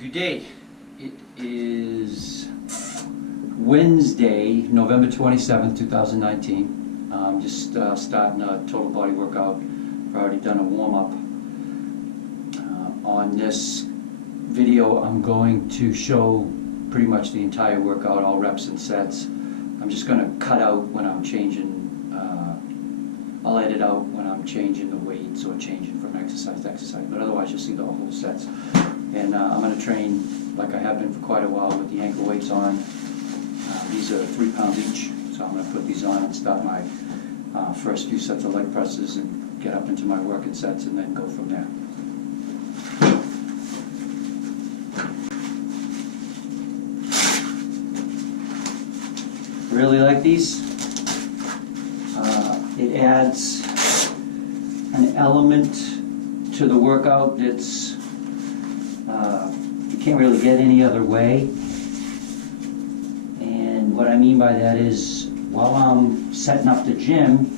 Good day. It is Wednesday, November 27th, 2019. I'm just starting a total body workout. I've already done a warm-up. On this video, I'm going to show pretty much the entire workout, all reps and sets. I'm just going to cut out when I'm changing, I'll edit out when I'm changing the weights or changing from exercise to exercise, but otherwise you'll see the whole sets. And I'm going to train like I have been for quite a while with the ankle weights on. These are 3 pounds each, so I'm going to put these on and start my first few sets of leg presses and get up into my working sets and then go from there. Really like these. It adds an element to the workout that's you can't really get any other way. And what I mean by that is, while I'm setting up the gym,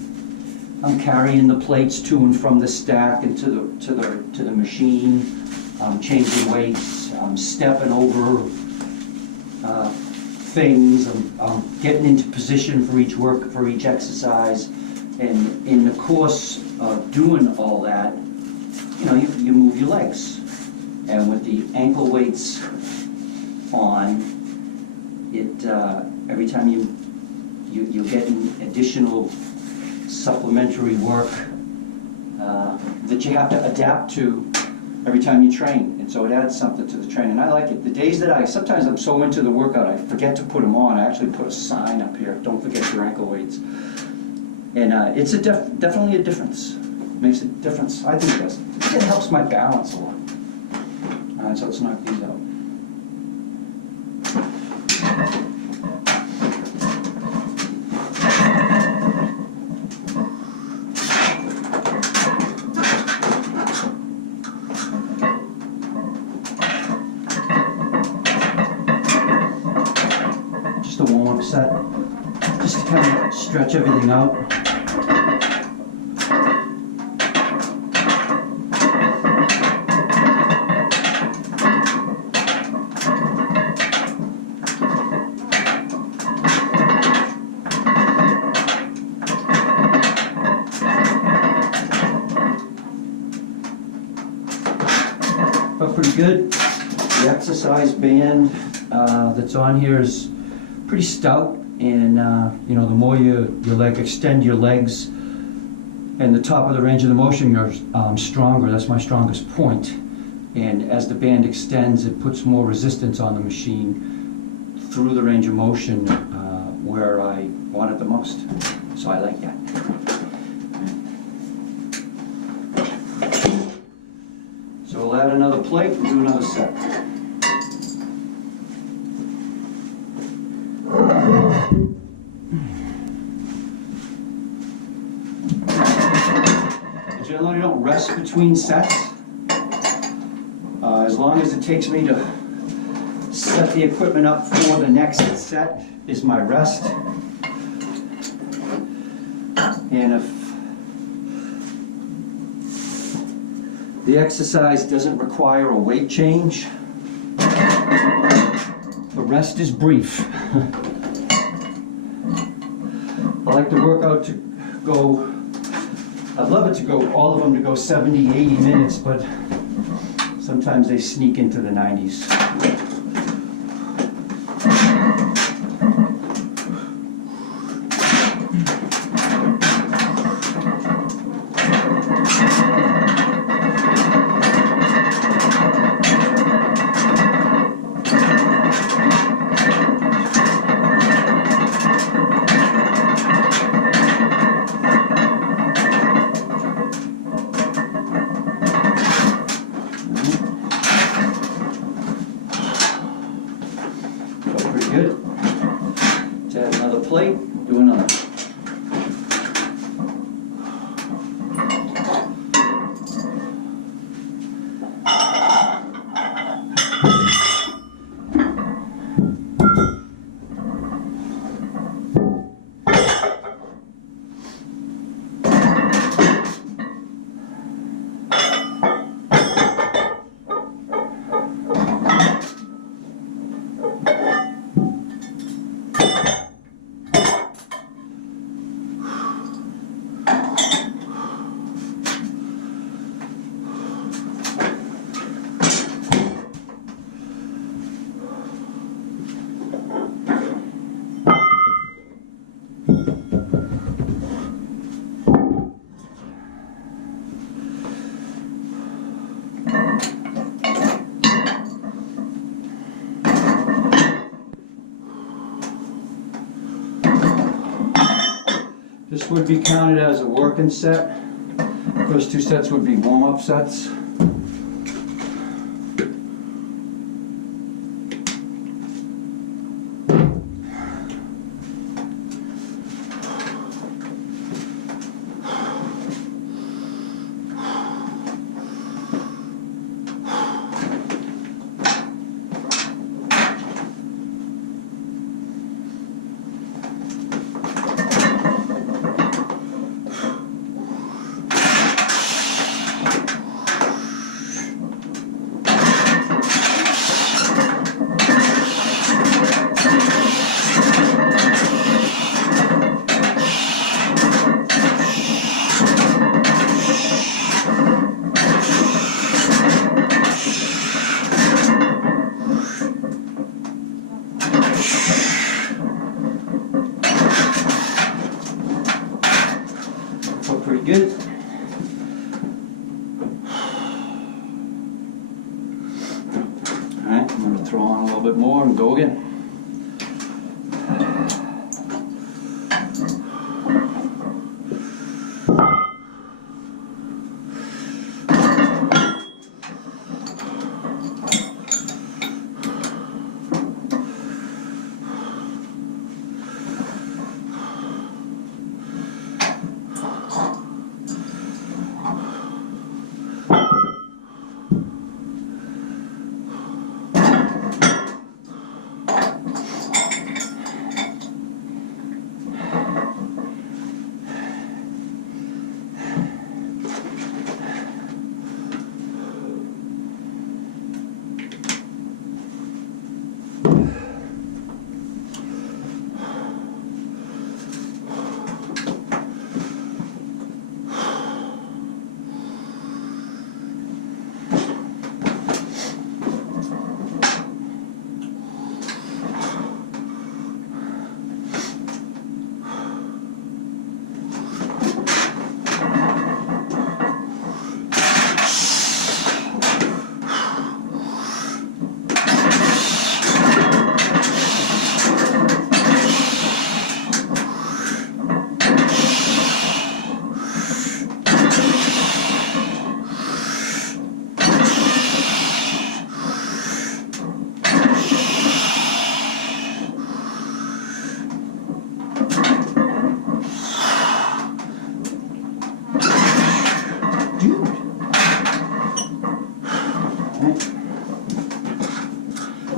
I'm carrying the plates to and from the stack and to the machine. I'm changing weights. I'm stepping over things. I'm getting into position for each exercise. And in the course of doing all that, you move your legs. And with the ankle weights on, it every time you're getting additional supplementary work that you have to adapt to every time you train, and so it adds something to the training. I like it. The days that sometimes I'm so into the workout I forget to put them on. I actually put a sign up here: "Don't forget your ankle weights." And it's definitely a difference. Makes a difference. I think it does. It helps my balance a lot. So let's knock these out. Just a warm-up set. Just to kind of stretch everything out. But pretty good. The exercise band that's on here is pretty stout, and the more you extend your legs and the top of the range of the motion, you're stronger. That's my strongest point. And as the band extends, it puts more resistance on the machine through the range of motion where I want it the most. So I like that. So we'll add another plate and do another set. I generally don't rest between sets. As long as it takes me to set the equipment up for the next set is my rest. And if the exercise doesn't require a weight change, the rest is brief. I like the workout to go, I'd love it to go, all of them to go 70, 80 minutes, but sometimes they sneak into the 90s. Good. Let's add another plate, do another. This would be counted as a working set. First two sets would be warm-up sets. Pretty good. All right, I'm going to throw on a little bit more and go again.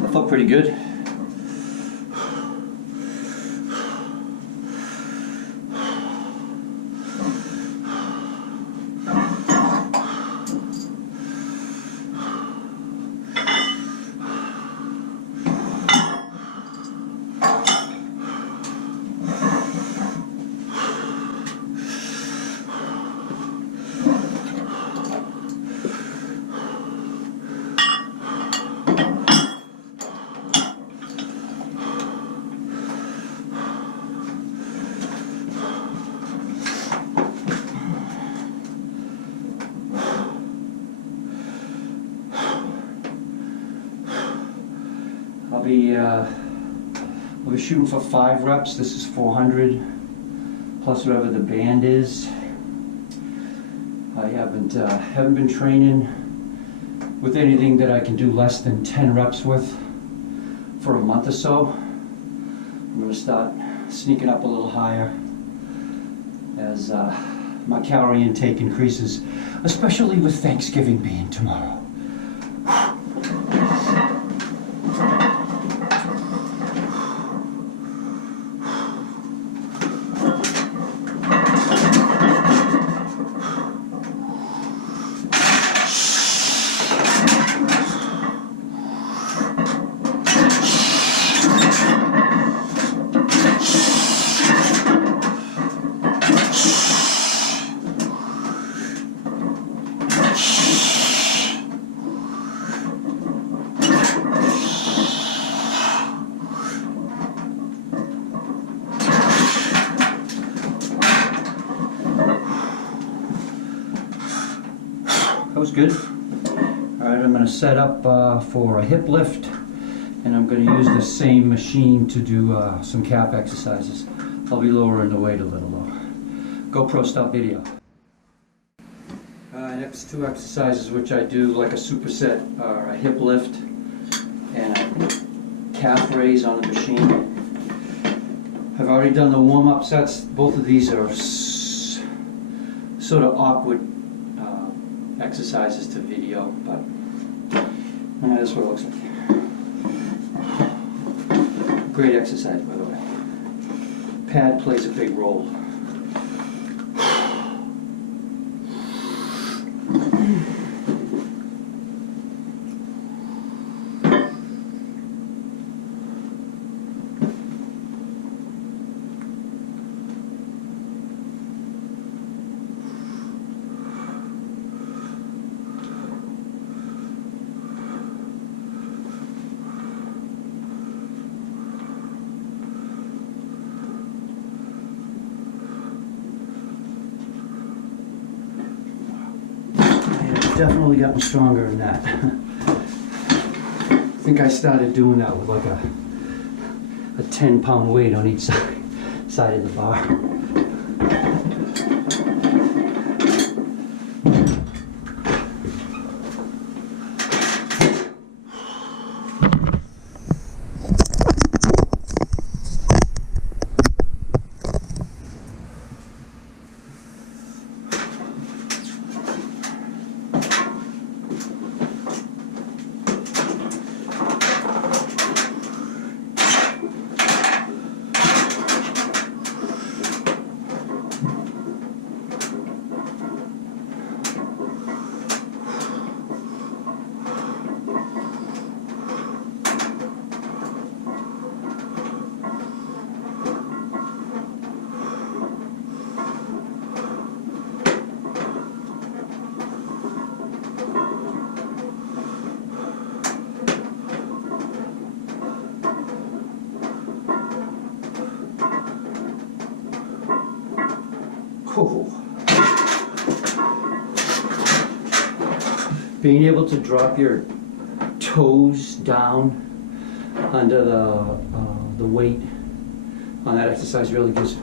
That felt pretty good. I'll be shooting for 5 reps. This is 400 plus whatever the band is. I haven't been training with anything that I can do less than 10 reps with for a month or so. I'm going to start sneaking up a little higher as my calorie intake increases, especially with Thanksgiving being tomorrow. That was good. All right, I'm going to set up for a hip lift, and I'm going to use the same machine to do some calf exercises. I'll be lowering the weight a little though. GoPro stop video. Next two exercises which I do like a superset are a hip lift and a calf raise on the machine. I've already done the warm-up sets. Both of these are sort of awkward exercises to video, but that's what it looks like. Great exercise, by the way. Pad plays a big role. Definitely gotten stronger in that. I think I started doing that with like a 10-pound weight on each side of the bar. Being able to drop your toes down under the weight on that exercise really gives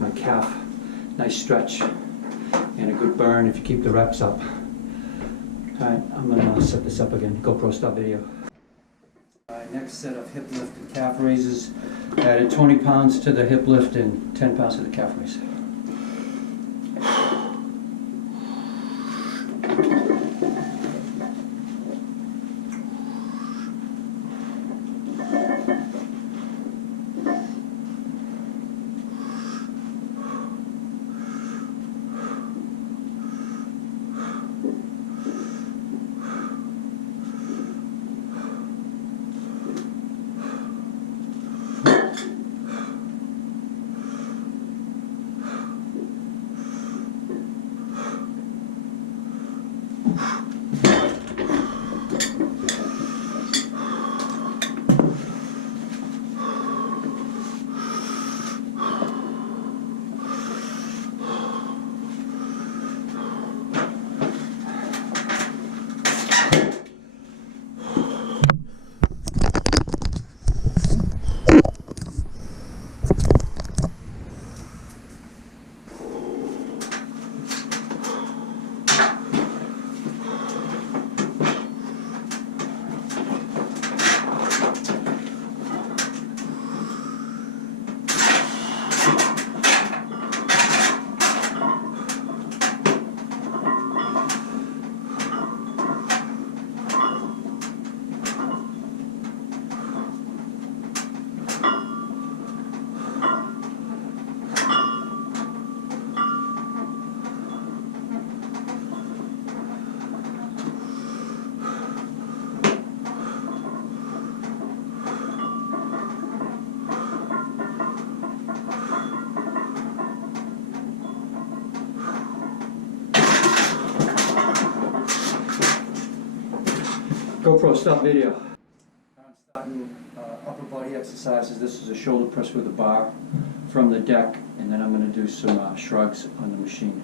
my calf a nice stretch and a good burn if you keep the reps up. Alright, I'm going to set this up again. GoPro stop video. Next set of hip lift and calf raises. Added 20 pounds to the hip lift and 10 pounds to the calf raise. GoPro stop video. I'm starting upper body exercises. This is a shoulder press with a bar from the deck, and then I'm going to do some shrugs on the machine.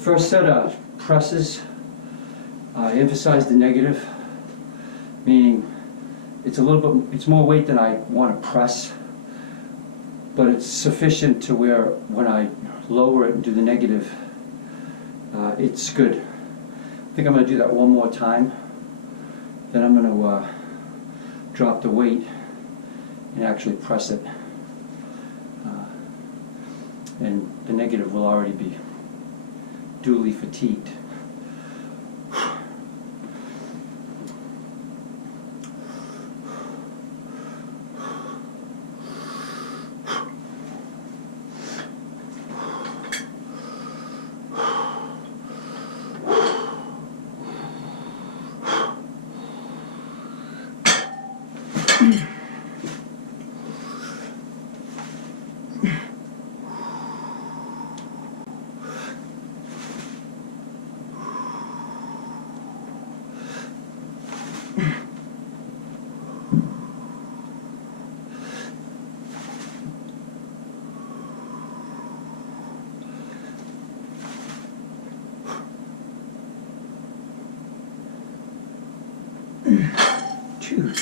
First set of presses, I emphasize the negative, meaning it's a little bit, it's more weight than I want to press, but it's sufficient to where when I lower it and do the negative, it's good. I think I'm going to do that one more time. Then I'm going to drop the weight and actually press it. And the negative will already be duly fatigued. Two.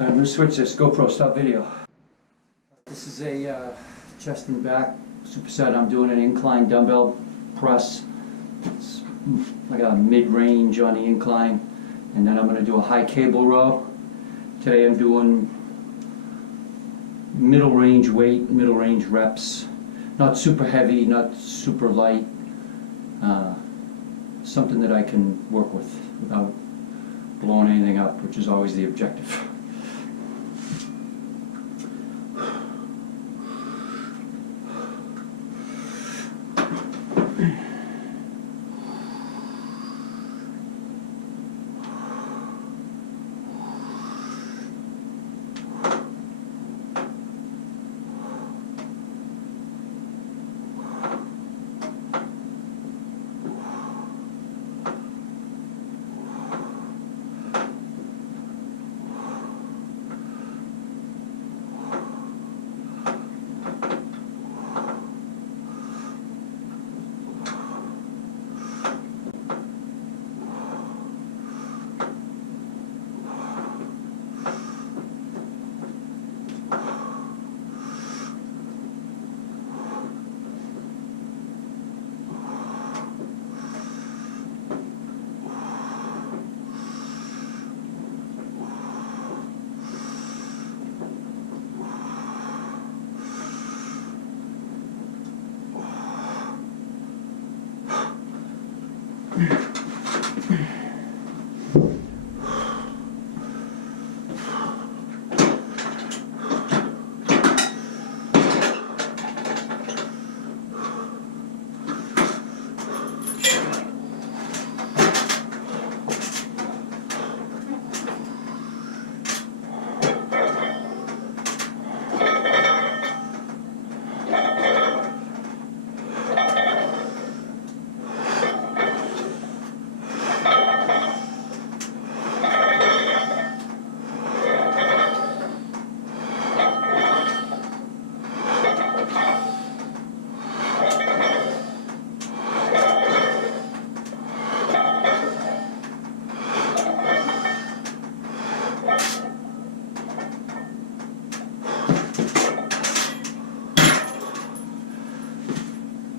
I'm going to switch this. GoPro, stop video. This is a chest and back superset. I'm doing an incline dumbbell press. It's like a mid-range on the incline. And then I'm going to do a high cable row. Today I'm doing middle range weight, middle range reps. Not super heavy, not super light. Something that I can work with without blowing anything up, which is always the objective.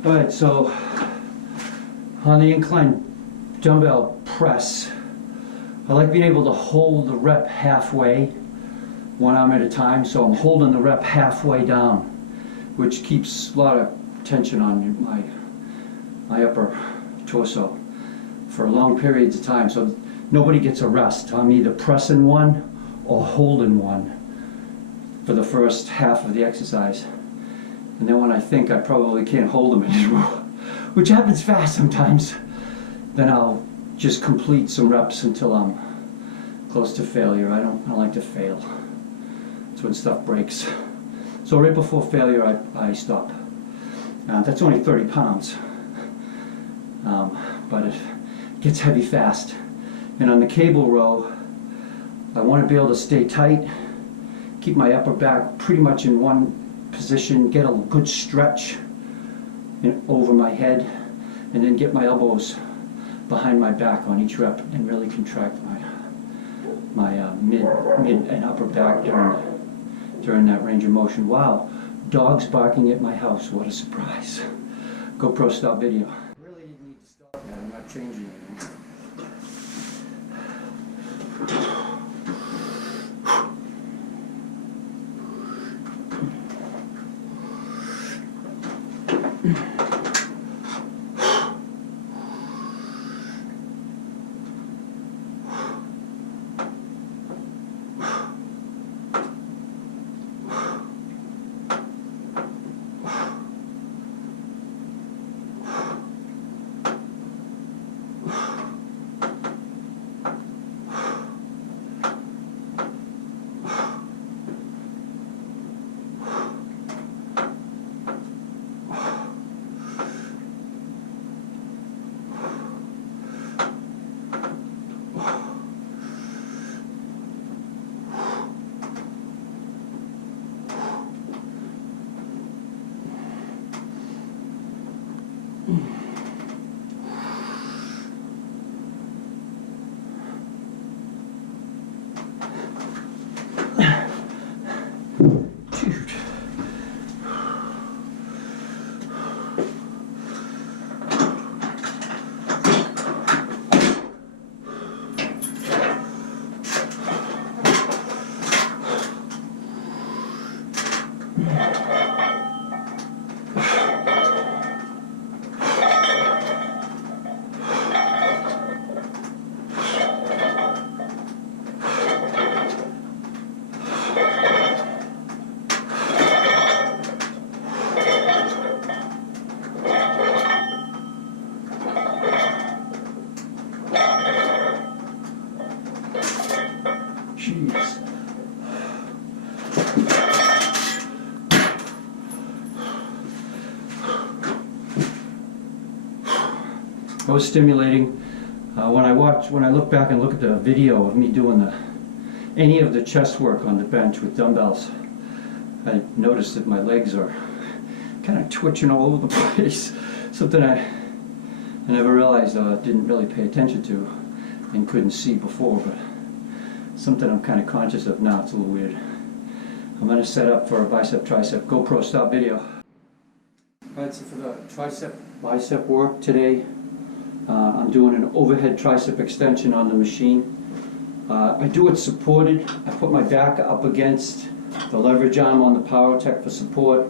All right, so on the incline dumbbell press, I like being able to hold the rep halfway, one arm at a time, so I'm holding the rep halfway down, which keeps a lot of tension on my upper torso for long periods of time, so nobody gets a rest. I'm either pressing one or holding one for the first half of the exercise. And then when I think I probably can't hold them anymore, which happens fast sometimes, then I'll just complete some reps until I'm close to failure. I don't like to fail. That's when stuff breaks. So right before failure, I stop. That's only 30 pounds, but it gets heavy fast. And on the cable row, I want to be able to stay tight, keep my upper back pretty much in one position, get a good stretch over my head, and then get my elbows behind my back on each rep and really contract my mid and upper back during that range of motion. Wow, dogs barking at my house, what a surprise. GoPro stop video. Really need to stop that, I'm not changing anything. Jeez. That was stimulating. When I look back and look at the video of me doing any of the chest work on the bench with dumbbells, I noticed that my legs are kind of twitching all over the place. Something I never realized I didn't really pay attention to and couldn't see before, but something I'm kind of conscious of now. It's a little weird. I'm going to set up for a bicep-tricep GoPro stop video. Alright, so for the tricep-bicep work today, I'm doing an overhead tricep extension on the machine. I do it supported. I put my back up against the leverage arm on the PowerTech for support,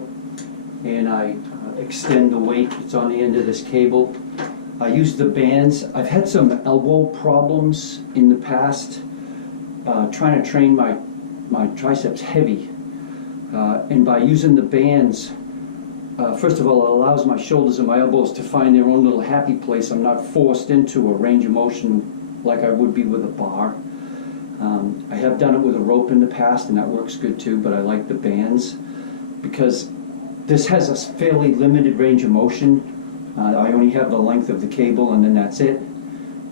and I extend the weight. It's on the end of this cable. I use the bands. I've had some elbow problems in the past trying to train my triceps heavy, and by using the bands, first of all, it allows my shoulders and my elbows to find their own little happy place. I'm not forced into a range of motion like I would be with a bar. I have done it with a rope in the past, and that works good too, but I like the bands because this has a fairly limited range of motion. I only have the length of the cable, and then that's it.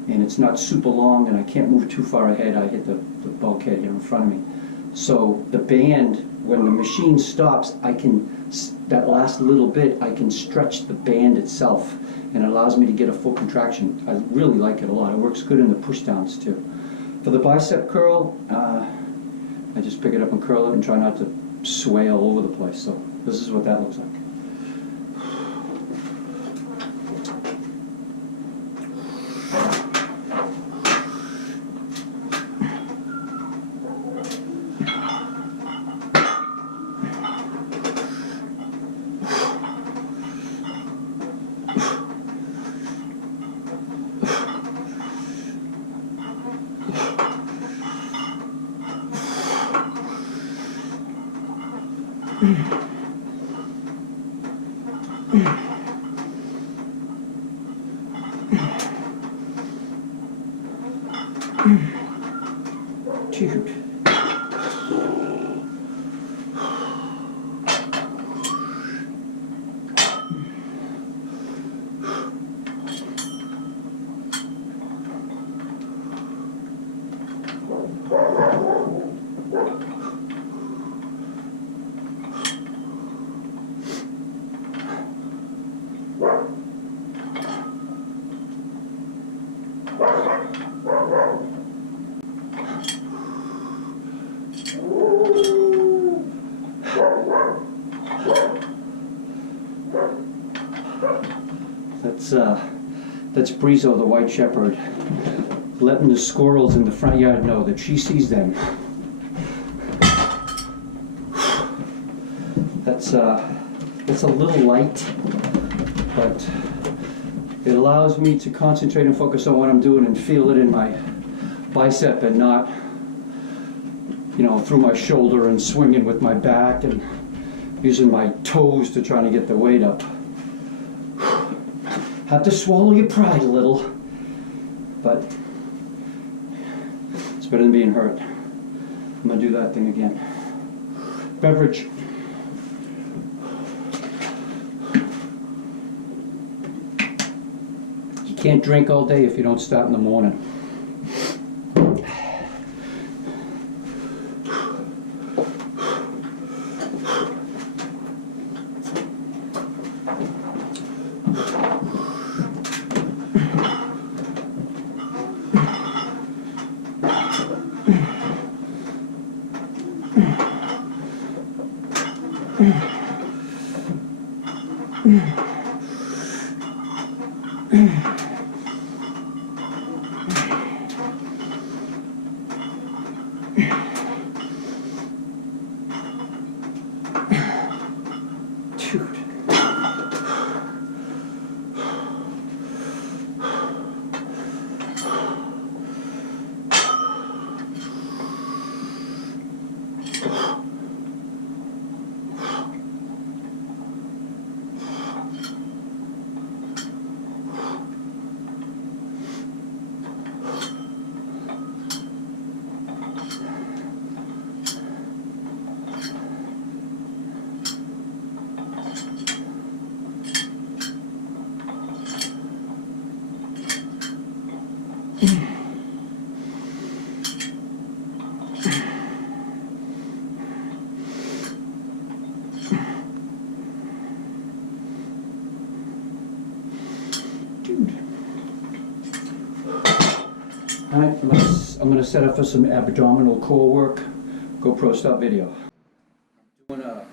And it's not super long, and I can't move too far ahead. I hit the bulkhead here in front of me. So the band, when the machine stops, that last little bit, I can stretch the band itself, and it allows me to get a full contraction. I really like it a lot. It works good in the push downs too. For the bicep curl, I just pick it up and curl it and try not to sway all over the place. So this is what that looks like. Dude. That's Brizo, the white shepherd, letting the squirrels in the front yard know that she sees them. That's a little light, but it allows me to concentrate and focus on what I'm doing and feel it in my bicep and not, you know, through my shoulder and swinging with my back and using my toes to try to get the weight up. Have to swallow your pride a little, but it's better than being hurt. I'm gonna do that thing again. Beverage. You can't drink all day if you don't start in the morning. Dude. Alright, I'm going to set up for some abdominal core work. GoPro stop video. I'm doing a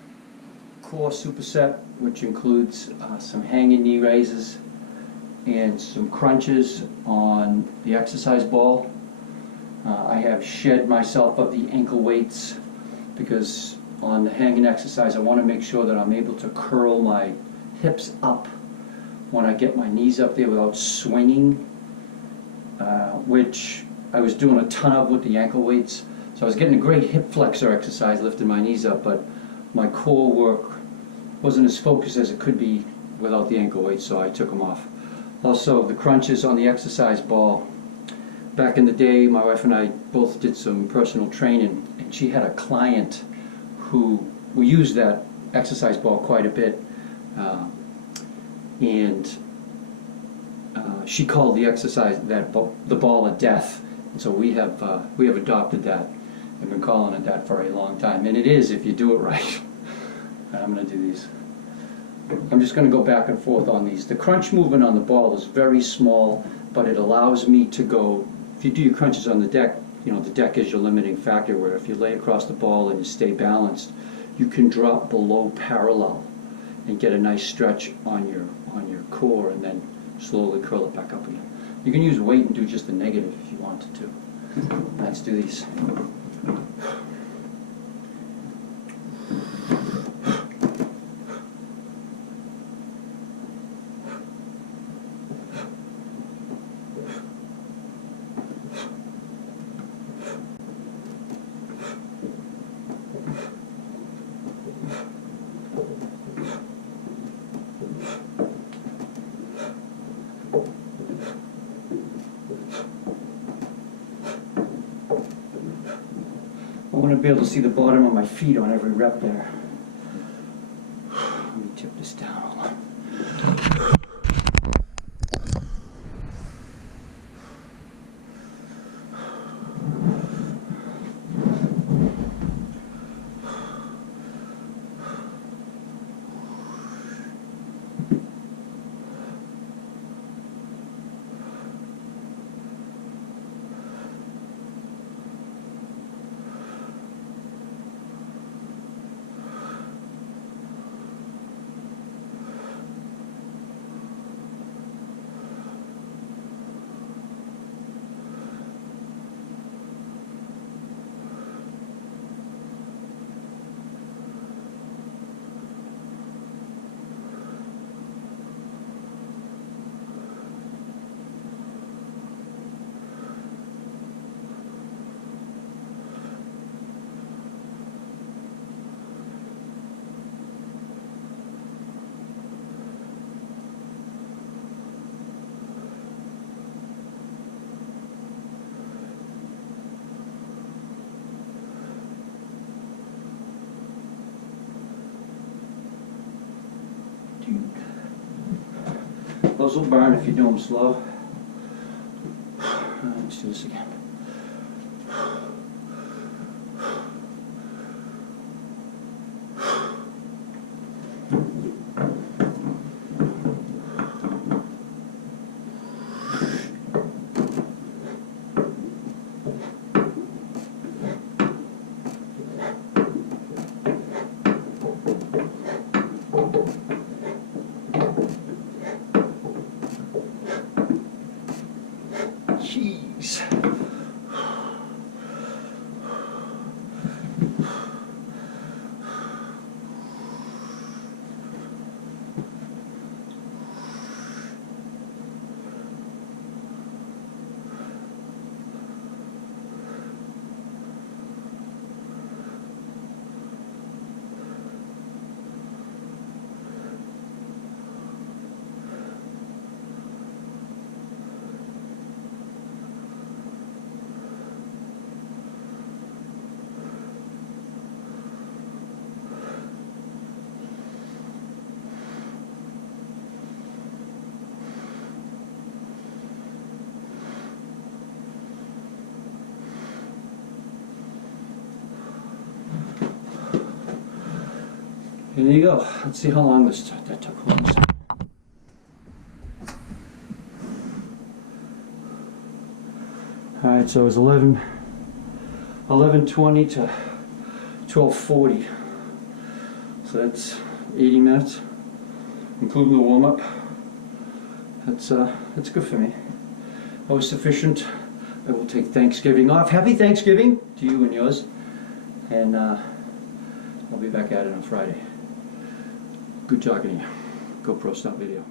core superset, which includes some hanging knee raises and some crunches on the exercise ball. I have shed myself of the ankle weights because on the hanging exercise I want to make sure that I'm able to curl my hips up when I get my knees up there without swinging, which I was doing a ton of with the ankle weights. So I was getting a great hip flexor exercise lifting my knees up, but my core work wasn't as focused as it could be without the ankle weights, so I took them off. Also, the crunches on the exercise ball. Back in the day, my wife and I both did some personal training, and she had a client who used that exercise ball quite a bit, and she called the exercise the ball of death. And so we have adopted that and been calling it that for a long time, and it is if you do it right. I'm going to do these. I'm just going to go back and forth on these. The crunch movement on the ball is very small, but it allows me to go, if you do your crunches on the deck, you know, the deck is your limiting factor, where if you lay across the ball and you stay balanced, you can drop below parallel and get a nice stretch on your core and then slowly curl it back up again. You can use weight and do just the negative if you wanted to. Let's do these. want to be able to see the bottom of my feet on every rep there. Let me tip this down. Hold on. Those will burn if you do them slow. Let's do this again. Jeez. And there you go. Let's see how long that took. All right, so it was 11:20 to 12:40. So that's 80 minutes, including the warm-up. That's good for me. That was sufficient. I will take Thanksgiving off. Happy Thanksgiving to you and yours. And I'll be back at it on Friday. Good talking to you. GoPro stop video.